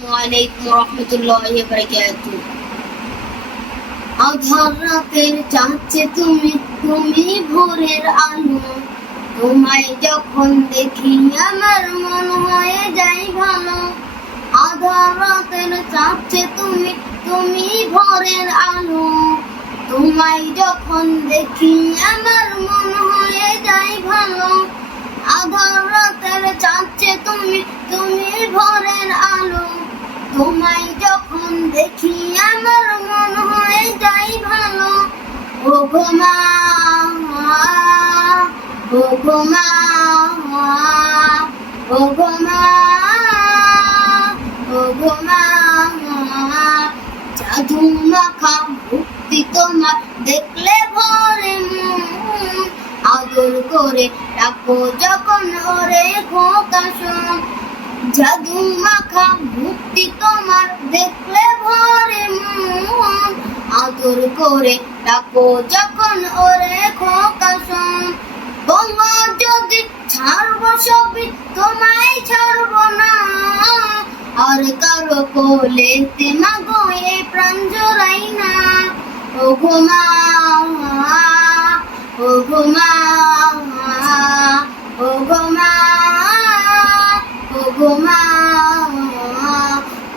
আসসালামু আলাইকুম ওয়া রাহমাতুল্লাহি ওয়া বারাকাতুহু। আঁধার রাতের চাঁদে তুমি তুমি ভোরের আলো, তোমায় যখন দেখি আমার মন হয়ে যায় ভালো। আঁধার রাতের চাঁদে তুমি তুমি ভোরের আলো, তোমায় যখন দেখি আমার মন হয়ে যায় ভালো। আঁধার রাতের চাঁদে তুমি তুমি ভোরের আলো, তোমায় যখন দেখি আমার মন হয়ে যায় ভালো। ও গো মা, ও গো মা, ও গো মা, ও গো মা, জাদু মাখা মুক্তি তোমার দেখলে ভরে মন, আদর করে ডাকো যখন ওরে খোকা শোন। জাদু মাখা মুক্তি তোমার দেখলে ভরে মন, আদর করে ডাকো যখন ওরে খোকা শোন। বঙ্গা যদি ছাড়বো সবই তোমায় ছাড়বো না, আর কারো কোলেতে মাগো এ প্রাণ জোড়াই না। ও গো মা, ও গো মা, ও গো মা, ও গো মা,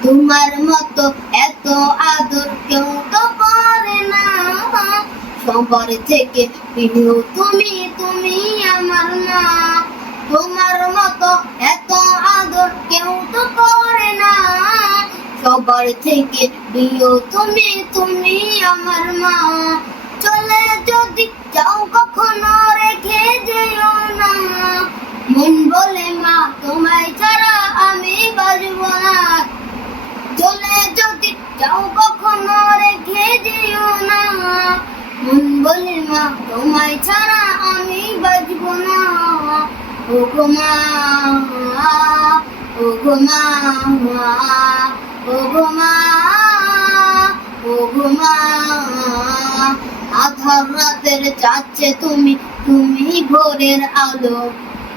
তোমার মতো এত আদর কেউ তো করে না। সবার থেকে প্রিয় তুমি তুমি আমার মা, তোমার মতো এত আদর কেউ তো করে না। সবার থেকে প্রিয় তুমি তুমি আমার মা। চলে যদি যাও কখনো রেখে যেও না, মন বলে মা তোমায় ছাড়া আমি বাঁচবো না। চলে যদি যাও কখনো রেখে যেও না, মন বলে মা তোমায় ছাড়া আমি বাঁচবো না। ও গো মা, ও গো মা, ও গো মা, ও গো মা। আধার রাতের চাঁদে তুমি তুমি ভোরের আলো,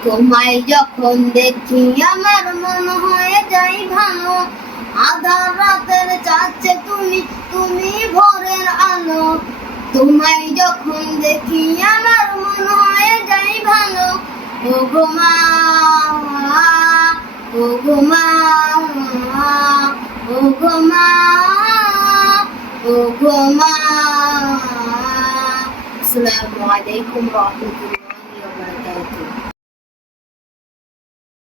তোমায় যখন দেখি আমার মন হয়ে যায় ভালো। আধার রাতের চাঁদে তুমি তুমি ভোরের আলো, তোমায় যখন দেখি আমার মন হয়ে যায় ভালো। ও গো মা, ও গো মা, ও গো মা, ও গো মা। আসসালামু আলাইকুম ওয়া রাহমাতুল্লাহ।